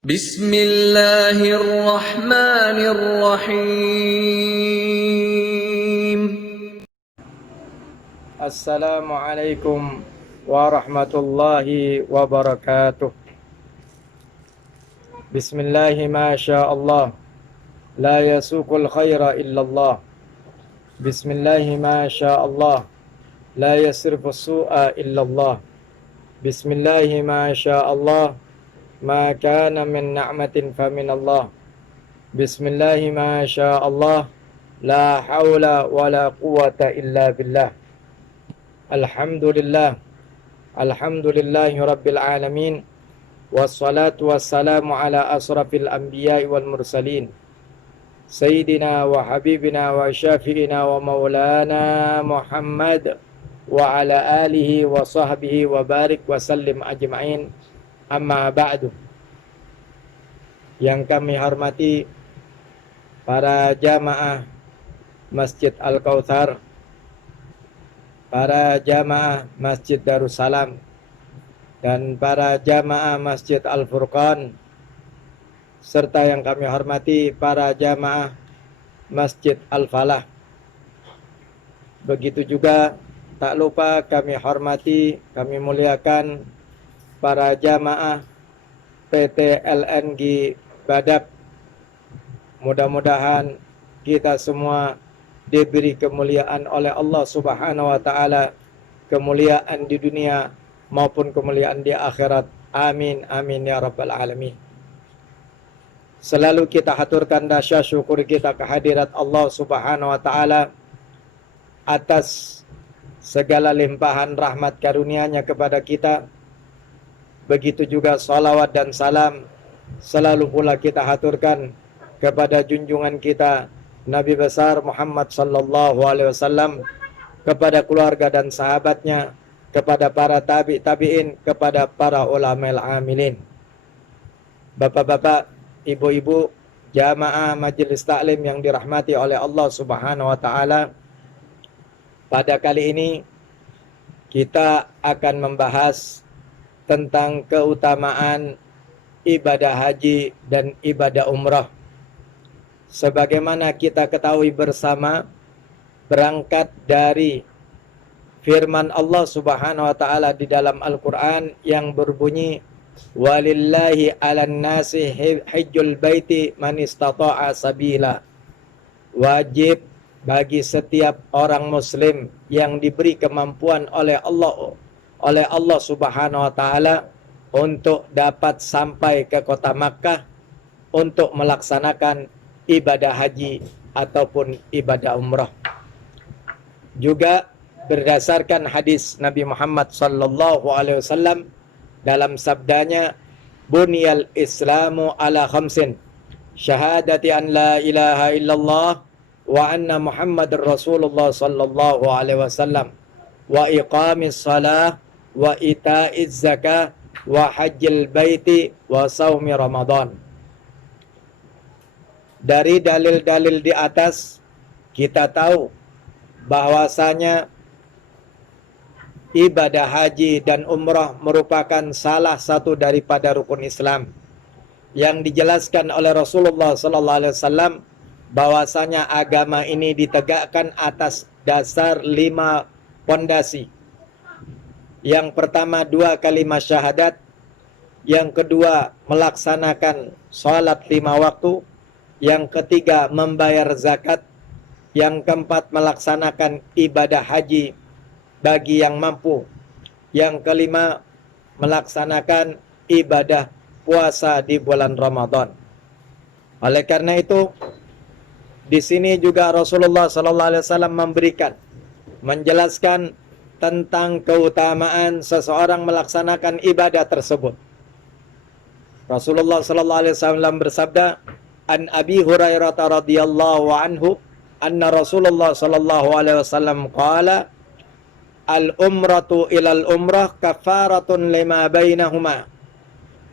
Bismillahirrahmanirrahim. Assalamualaikum warahmatullahi wabarakatuh. Bismillahi ma sya'allah, la yasuqul khaira illallah. Bismillahi ma sya'allah, la yasrifus su'a illallah. Bismillahi ma sya'allah, ma kana min ni'matin faminallah. Bismillahi ma sya'allah, la hawla wa la quwwata illa billah. Alhamdulillah, alhamdulillahi rabbil alamin. Wassalatu wassalamu ala asrafil anbiya'i wal mursalin, Sayyidina wa habibina wa syafi'ina wa maulana Muhammad wa ala alihi wa sahbihi wa barik wa sallim ajma'in. Amma ba'du. Yang kami hormati para jamaah Masjid Al-Kautsar, para jamaah Masjid Darussalam, dan para jamaah Masjid Al-Furqan, serta yang kami hormati para jamaah Masjid Al-Falah. Begitu juga tak lupa kami hormati, kami muliakan para jamaah PT LNG Badak. Mudah-mudahan kita semua diberi kemuliaan oleh Allah Subhanahu wa taala, kemuliaan di dunia maupun kemuliaan di akhirat. Amin amin ya rabbal alamin. Selalu kita haturkan rasa syukur kita kehadirat Allah Subhanahu wa taala atas segala limpahan rahmat karunia-Nya kepada kita. Begitu juga salawat dan salam selalu pula kita haturkan kepada junjungan kita Nabi besar Muhammad sallallahu alaihi wasallam, kepada keluarga dan sahabatnya, kepada para tabi'in, kepada para ulama'il amilin. Bapak-bapak, ibu-ibu, jamaah majelis taklim yang dirahmati oleh Allah Subhanahu wa taala. Pada kali ini kita akan membahas tentang keutamaan ibadah haji dan ibadah umrah. Sebagaimana kita ketahui bersama, berangkat dari firman Allah Subhanahu wa taala di dalam Al-Qur'an yang berbunyi, walillahi 'alan nasi hajjul baiti man istata'a sabila. Wajib bagi setiap orang muslim yang diberi kemampuan oleh Allah Subhanahu wa taala untuk dapat sampai ke kota Makkah untuk melaksanakan ibadah haji ataupun ibadah umrah. Juga berdasarkan hadis Nabi Muhammad sallallahu alaihi wasallam dalam sabdanya, bunyal islamu ala khamsin, syahadati an la ilaha illallah wa anna muhammadar rasulullah sallallahu alaihi wasallam, wa iqamis salah, wa ita'iz zakah, wa hajjil baiti, wa saumi ramadan. Dari dalil-dalil di atas kita tahu bahwasanya ibadah haji dan umrah merupakan salah satu daripada rukun Islam yang dijelaskan oleh Rasulullah sallallahu alaihi wasallam bahwasanya agama ini ditegakkan atas dasar 5 pondasi. Yang pertama 2 kalimat syahadat, yang kedua melaksanakan salat 5 waktu, yang ketiga membayar zakat, yang keempat melaksanakan ibadah haji bagi yang mampu, yang kelima melaksanakan ibadah puasa di bulan Ramadan. Oleh karena itu, di sini juga Rasulullah sallallahu alaihi wasallam menjelaskan tentang keutamaan seseorang melaksanakan ibadah tersebut. Rasulullah sallallahu alaihi wasallam bersabda, an Abi Hurairah radhiyallahu anhu anna Rasulullah sallallahu alaihi wasallam qala, al umratu ilal umrah kafaratun lima bainahuma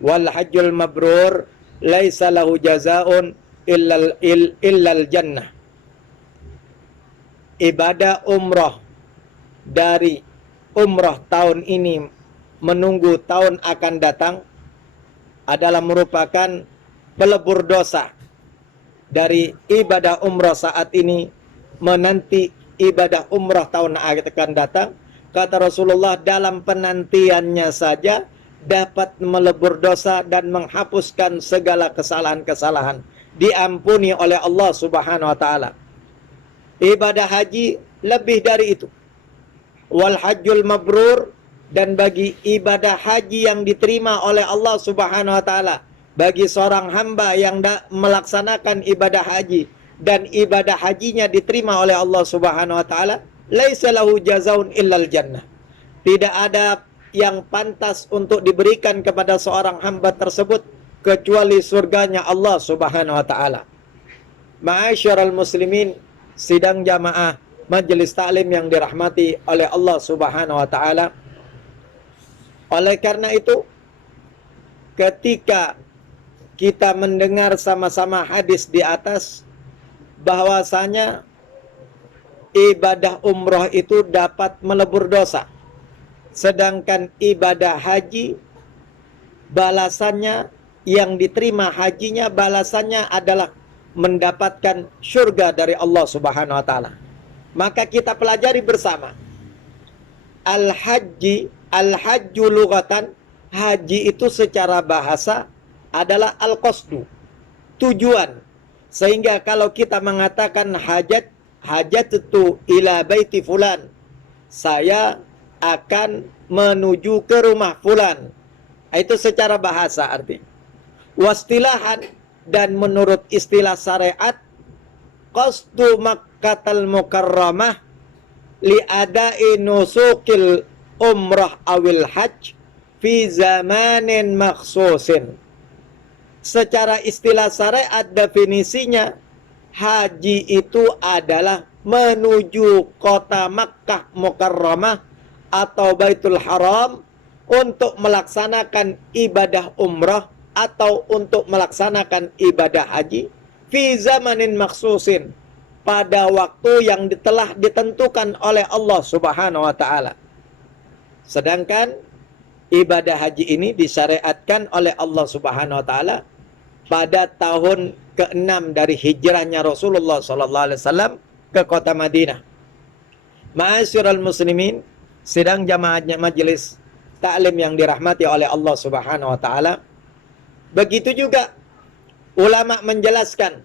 wal hajjul mabrur laisa lahu jazaa'un illal jannah. Ibadah umrah dari umrah tahun ini menunggu tahun akan datang adalah merupakan pelebur dosa dari ibadah umrah saat ini menanti ibadah umrah tahun akan datang. Kata Rasulullah, dalam penantiannya saja dapat melebur dosa dan menghapuskan segala kesalahan-kesalahan, diampuni oleh Allah Subhanahu wa taala. Ibadah haji lebih dari itu. Wal hajjul mabrur, dan bagi ibadah haji yang diterima oleh Allah Subhanahu wa taala, bagi seorang hamba yang melaksanakan ibadah haji dan ibadah hajinya diterima oleh Allah Subhanahu wa taala, laisa lahu jazaun illal jannah. Tidak ada yang pantas untuk diberikan kepada seorang hamba tersebut kecuali surganya Allah Subhanahu wa taala. Ma'asyiral muslimin, sidang jamaah majelis taklim yang dirahmati oleh Allah Subhanahu wa taala. Oleh karena itu, ketika kita mendengar sama-sama hadis di atas bahwasanya ibadah umroh itu dapat melebur dosa, sedangkan ibadah haji balasannya yang diterima hajinya balasannya adalah mendapatkan surga dari Allah Subhanahu wa taala. Maka kita pelajari bersama. Al-hajju lughatan, haji itu secara bahasa adalah al-qasdu, tujuan. Sehingga kalau kita mengatakan hajat itu ila baiti fulan, saya akan menuju ke rumah fulan, itu secara bahasa arti. Wastilahan, dan menurut istilah syariat, qasdu Makkahal Mukarramah li adai nusukil umrah awil hajj fi zamanin makhsusin. Secara istilah syariat definisinya, haji itu adalah menuju kota Makkah Mukarramah atau Baitul Haram untuk melaksanakan ibadah umrah atau untuk melaksanakan ibadah haji fi zamanin makhsusin, pada waktu yang telah ditentukan oleh Allah Subhanahu wa taala. Sedangkan ibadah haji ini disyariatkan oleh Allah Subhanahu wa taala pada tahun ke-6 dari hijrahnya Rasulullah sallallahu alaihi wasallam ke kota Madinah. Ma'asyiral muslimin, sidang jamaahnya majelis taklim yang dirahmati oleh Allah Subhanahu wa taala. Begitu juga ulama menjelaskan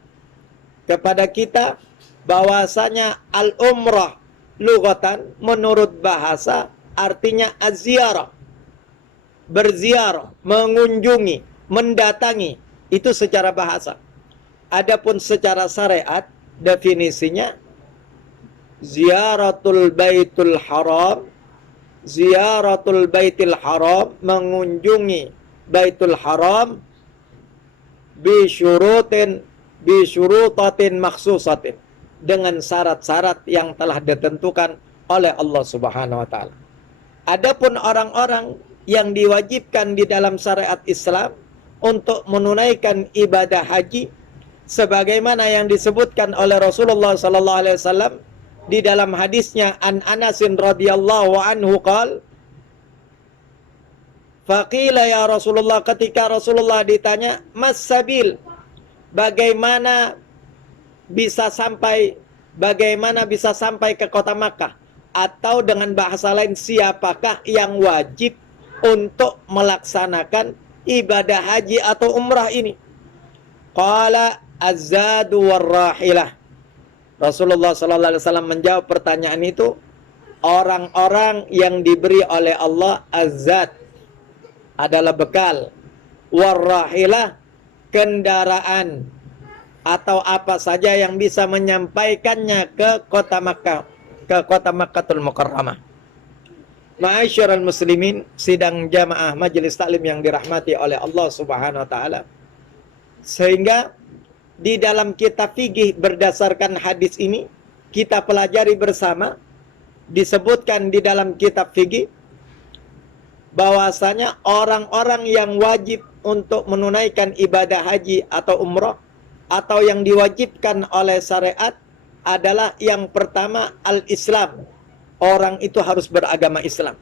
kepada kita bahwasanya al-umrah lughatan menurut bahasa artinya az-ziyarah, berziarah, mengunjungi, mendatangi, itu secara bahasa. Adapun secara syariat definisinya ziyaratul baitul haram, ziyaratul baitil haram, mengunjungi baitul haram bisyurutatin makhsusatin, dengan syarat-syarat yang telah ditentukan oleh Allah Subhanahu wa taala. Adapun orang-orang yang diwajibkan di dalam syariat Islam untuk menunaikan ibadah haji sebagaimana yang disebutkan oleh Rasulullah sallallahu alaihi wasallam di dalam hadisnya an Anasin radhiyallahu anhu qala, faqila ya Rasulullah, ketika Rasulullah ditanya, mas sabil, bagaimana bisa sampai ke kota Makkah, atau dengan bahasa lain, siapakah yang wajib untuk melaksanakan ibadah haji atau umrah ini? Qala az-zadu war-rahilah. Rasulullah sallallahu alaihi wasallam menjawab pertanyaan itu, orang-orang yang diberi oleh Allah az-zad adalah bekal, war-rahilah kendaraan atau apa saja yang bisa menyampaikannya ke kota Makkah, ke kota Makkahul Mukarramah. Ma'asyiral muslimin, sidang jamaah majelis taklim yang dirahmati oleh Allah Subhanahu wa taala. Sehingga di dalam kitab fikih berdasarkan hadis ini kita pelajari bersama, disebutkan di dalam kitab fikih bahwasanya orang-orang yang wajib untuk menunaikan ibadah haji atau umrah atau yang diwajibkan oleh syariat adalah yang pertama al-Islam. Orang itu harus beragama Islam.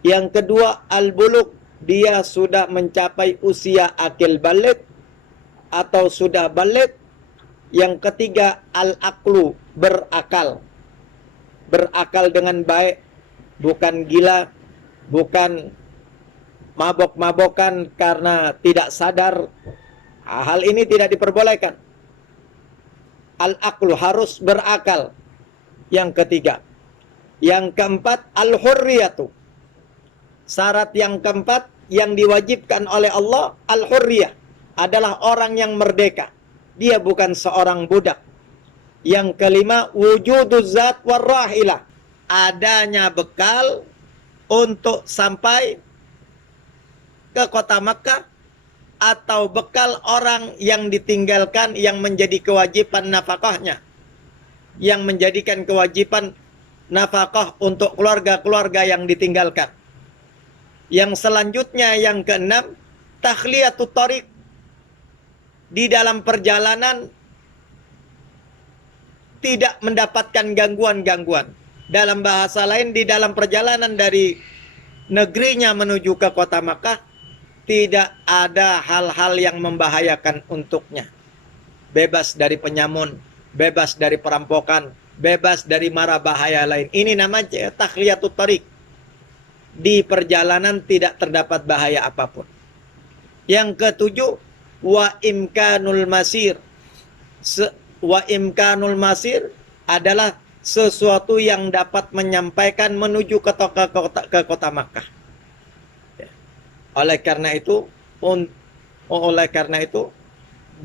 Yang kedua al-bulugh, dia sudah mencapai usia akil balik atau sudah balik. Yang ketiga, al-aqlu, berakal. Berakal dengan baik, bukan gila, bukan mabok-mabokan karena tidak sadar. Hal ini tidak diperbolehkan. Al-aqlu, harus berakal. Yang ketiga. Yang keempat, al-hurriyatu. Syarat yang keempat yang diwajibkan oleh Allah, al-hurriyah, adalah orang yang merdeka. Dia bukan seorang budak. Yang kelima, wujuduz zat warrahilah. Adanya bekal untuk sampai ke kota Makkah, atau bekal orang yang ditinggalkan yang menjadi kewajiban nafkahnya, yang menjadikan kewajiban nafkah untuk keluarga-keluarga yang ditinggalkan. Yang selanjutnya, yang keenam, takhliyatut thariq. Di dalam perjalanan tidak mendapatkan gangguan-gangguan. Dalam bahasa lain, di dalam perjalanan dari negerinya menuju ke kota Makkah, tidak ada hal-hal yang membahayakan untuknya. Bebas dari penyamun, bebas dari perampokan, bebas dari mara bahaya lain. Ini namanya takhliyatut thariq. Di perjalanan tidak terdapat bahaya apapun. Yang ketujuh, wa imkanul masir. Wa imkanul masir adalah sesuatu yang dapat menyampaikan menuju ke kota Makkah. Oleh karena itu,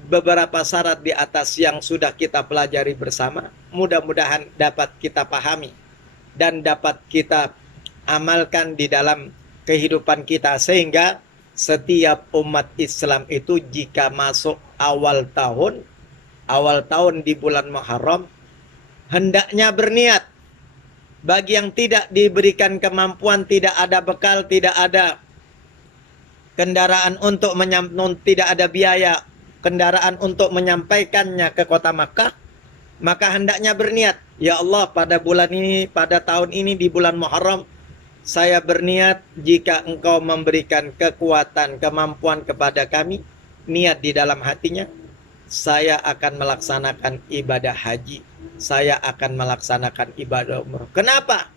beberapa syarat di atas yang sudah kita pelajari bersama, mudah-mudahan dapat kita pahami dan dapat kita amalkan di dalam kehidupan kita, sehingga setiap umat Islam itu jika masuk awal tahun di bulan Muharram, hendaknya berniat. Bagi yang tidak diberikan kemampuan, tidak ada bekal, tidak ada kendaraan untuk tidak ada biaya kendaraan untuk menyampaikannya ke kota Makkah, maka hendaknya berniat, ya Allah, pada bulan ini, pada tahun ini di bulan Muharram, saya berniat jika Engkau memberikan kekuatan, kemampuan kepada kami, niat di dalam hatinya, saya akan melaksanakan ibadah haji, saya akan melaksanakan ibadah umroh. Kenapa?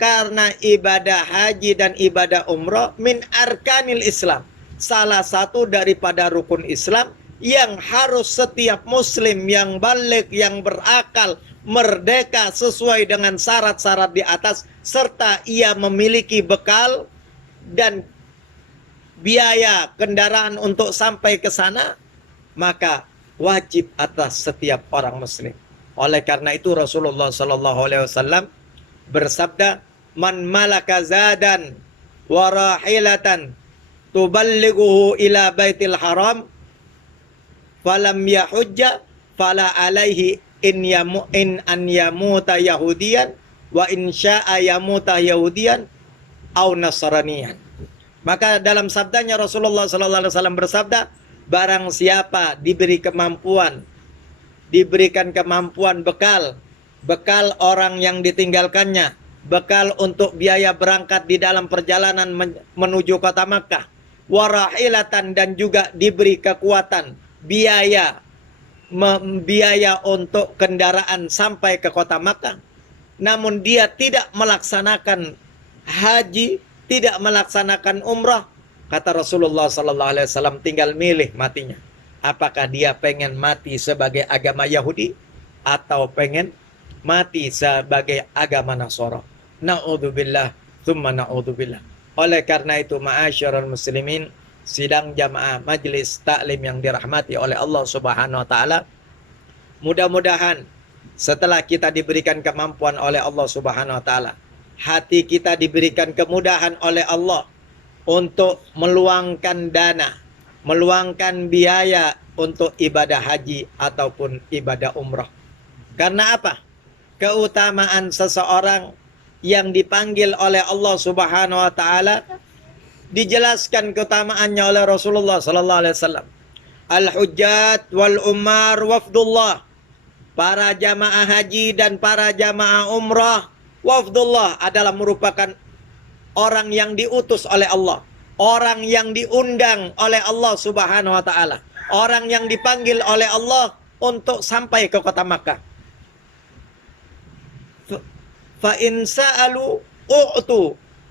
Karena ibadah haji dan ibadah umroh min arkanil Islam, salah satu daripada rukun Islam yang harus setiap muslim yang balik, yang berakal, merdeka sesuai dengan syarat-syarat di atas, serta ia memiliki bekal dan biaya kendaraan untuk sampai ke sana, maka wajib atas setiap orang muslim. Oleh karena itu Rasulullah SAW bersabda, man malaka zadan wa rahilatan tuballighuhu ila baitil haram falam yahujja fala alaihi in an yamuta yahudiyan wa in syaa yamuta yahudiyan au nasraniyan. Maka dalam sabdanya Rasulullah SAW bersabda, barang siapa diberikan kemampuan bekal orang yang ditinggalkannya, bekal untuk biaya berangkat di dalam perjalanan menuju kota Makkah, warahilatan, dan juga diberi kekuatan biaya untuk kendaraan sampai ke kota Makkah, namun dia tidak melaksanakan haji, tidak melaksanakan umrah, kata Rasulullah SAW, tinggal milih matinya. Apakah dia pengen mati sebagai agama Yahudi atau pengen mati sebagai agama Nasara? Na'udzubillah, tsumma na'udzubillah. Oleh karena itu, ma'asyiral muslimin, sidang jamaah majelis taklim yang dirahmati oleh Allah Subhanahu wa taala, mudah-mudahan setelah kita diberikan kemampuan oleh Allah Subhanahu wa taala, hati kita diberikan kemudahan oleh Allah untuk meluangkan dana, meluangkan biaya untuk ibadah haji ataupun ibadah umrah. Karena apa? Keutamaan seseorang yang dipanggil oleh Allah Subhanahu wa taala dijelaskan keutamaannya oleh Rasulullah sallallahu alaihi wasallam. Al-hujjat wal umar wafdullah. Para jamaah haji dan para jamaah umrah, wafdullah, adalah merupakan orang yang diutus oleh Allah. orang yang diundang oleh Allah Subhanahu wa taala, orang yang dipanggil oleh Allah untuk sampai ke kota Makkah. Fa in sa'alu u'tu.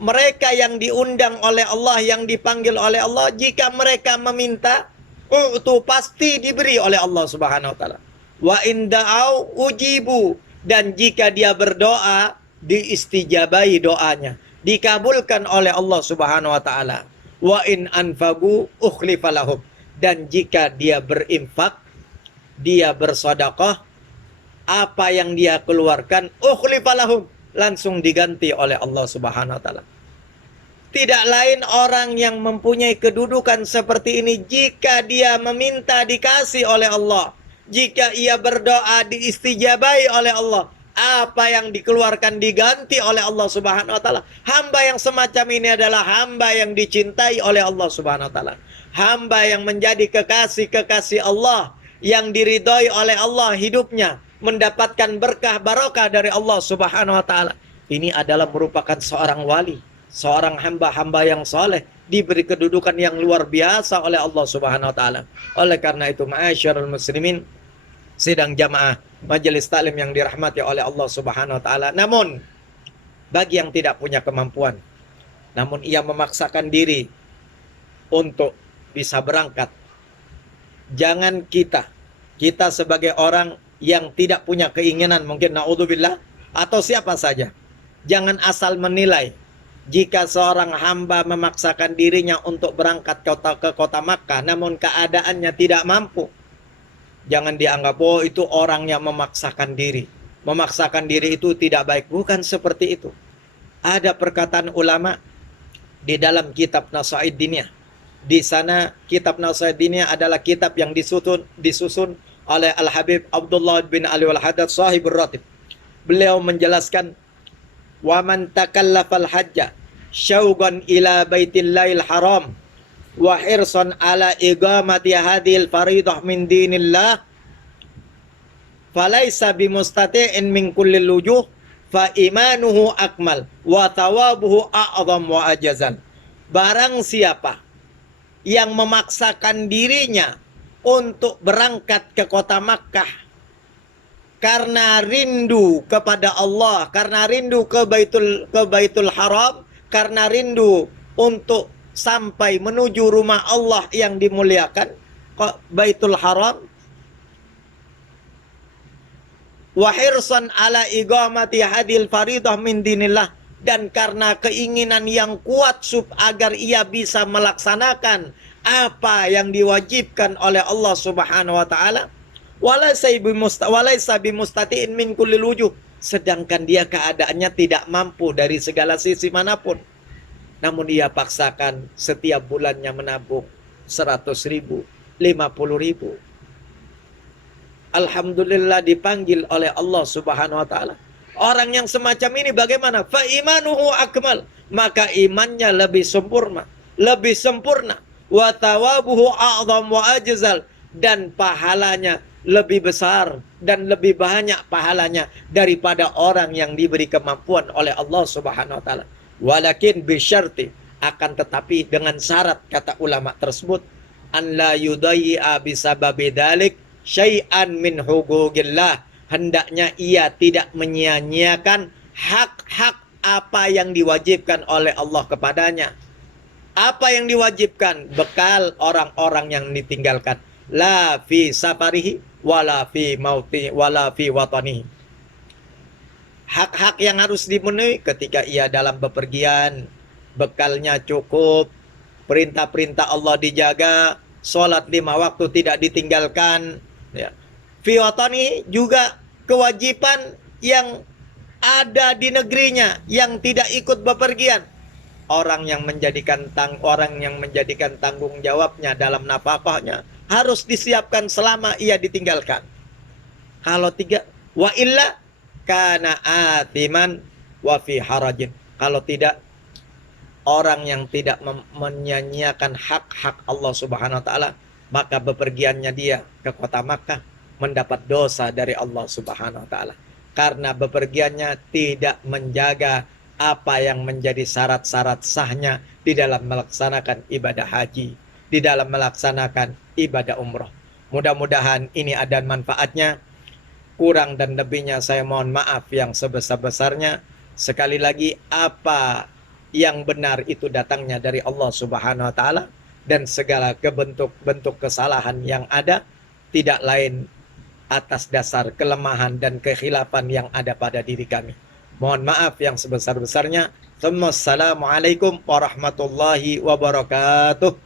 Mereka yang diundang oleh Allah, yang dipanggil oleh Allah, jika mereka meminta, u'tu, pasti diberi oleh Allah Subhanahu wa taala. Wa in da'au ujibu. Dan jika dia berdoa, diistijabai doanya, dikabulkan oleh Allah Subhanahu wa taala. Wa in anfagu ukhlifalahum. Dan jika dia berinfak, dia bersedekah, apa yang dia keluarkan ukhlifalahum, langsung diganti oleh Allah Subhanahu wa taala. Tidak lain orang yang mempunyai kedudukan seperti ini, jika dia meminta dikasih oleh Allah, jika ia berdoa diistijabai oleh Allah, apa yang dikeluarkan diganti oleh Allah Subhanahu wa taala. Hamba yang semacam ini adalah hamba yang dicintai oleh Allah Subhanahu wa taala. Hamba yang menjadi kekasih-kekasih Allah, yang diridhoi oleh Allah hidupnya, mendapatkan berkah barokah dari Allah Subhanahu wa taala. Ini adalah merupakan seorang wali, seorang hamba-hamba yang soleh, diberi kedudukan yang luar biasa oleh Allah Subhanahu wa taala. Oleh karena itu, ma'asyiral muslimin, sidang jamaah majelis taklim yang dirahmati oleh Allah Subhanahu wa taala. Namun bagi yang tidak punya kemampuan, namun ia memaksakan diri untuk bisa berangkat, jangan kita sebagai orang yang tidak punya keinginan, mungkin naudzubillah, atau siapa saja, jangan asal menilai. Jika seorang hamba memaksakan dirinya untuk berangkat ke kota Makkah, namun keadaannya tidak mampu, jangan dianggap, oh itu orang yang memaksakan diri. Memaksakan diri itu tidak baik. Bukan seperti itu. Ada perkataan ulama di dalam kitab Nasihat Diniyah. Di sana kitab Nasihat Diniyah adalah kitab yang disusun oleh Al-Habib Abdullah bin Ali Al-Haddad sahibur ratib. Beliau menjelaskan, wa man takallafal hajja syauqan ila baitillahil haram wa hirsan ala iqamati hadhil faridah min dinillah falaisa bimustati'in min kulli wujuh fa imanuhu akmal wa thawabuhu a'zam wa ajazan. Barang siapa yang memaksakan dirinya untuk berangkat ke kota Makkah karena rindu kepada Allah, karena rindu ke Baitul Haram, karena rindu untuk sampai menuju rumah Allah yang dimuliakan, ke Baitul Haram, wa hirsan ala iqamati hadil faridah min dinillah, dan karena keinginan yang kuat agar ia bisa melaksanakan apa yang diwajibkan oleh Allah Subhanahu wa taala, walaysa bimustatiin min kulli wujuh, sedangkan dia keadaannya tidak mampu dari segala sisi manapun, namun dia paksakan setiap bulannya menabung 100.000, 50.000. Alhamdulillah dipanggil oleh Allah Subhanahu wa taala. Orang yang semacam ini bagaimana? Fa imanuhu akmal, maka imannya lebih sempurna, wa thawabuhu a'zam wa ajzal, dan pahalanya lebih besar dan lebih banyak pahalanya daripada orang yang diberi kemampuan oleh Allah Subhanahu wa taala. Walakin bisyarti, akan tetapi dengan syarat, kata ulama tersebut, an la yudayya bisababi dzalik syai'an min huquqillah, hendaknya ia tidak menyia-nyiakan hak-hak apa yang diwajibkan oleh Allah kepadanya. Apa yang diwajibkan? Bekal orang-orang yang ditinggalkan. La fi safarihi wala fi mauti wala fi watanihi. Hak-hak yang harus dipenuhi ketika ia dalam bepergian, bekalnya cukup, perintah-perintah Allah dijaga, sholat 5 waktu tidak ditinggalkan, ya. Fi watani, juga kewajiban yang ada di negerinya yang tidak ikut bepergian. Orang yang menjadikan tanggung jawabnya dalam nafkahnya harus disiapkan selama ia ditinggalkan. Kalau tidak, wa illa kana atiman wa fi harajin. Kalau tidak, orang yang tidak menyanyiakan hak-hak Allah Subhanahu wa taala, maka bepergiannya dia ke kota Makkah mendapat dosa dari Allah Subhanahu wa taala, karena bepergiannya tidak menjaga apa yang menjadi syarat-syarat sahnya di dalam melaksanakan ibadah haji, di dalam melaksanakan ibadah umroh. Mudah-mudahan ini ada manfaatnya. Kurang dan lebihnya saya mohon maaf yang sebesar-besarnya. Sekali lagi, apa yang benar itu datangnya dari Allah Subhanahu wa taala, dan segala bentuk kesalahan yang ada tidak lain atas dasar kelemahan dan kekhilafan yang ada pada diri kami. Mohon maaf yang sebesar-besarnya. Assalamualaikum warahmatullahi wabarakatuh.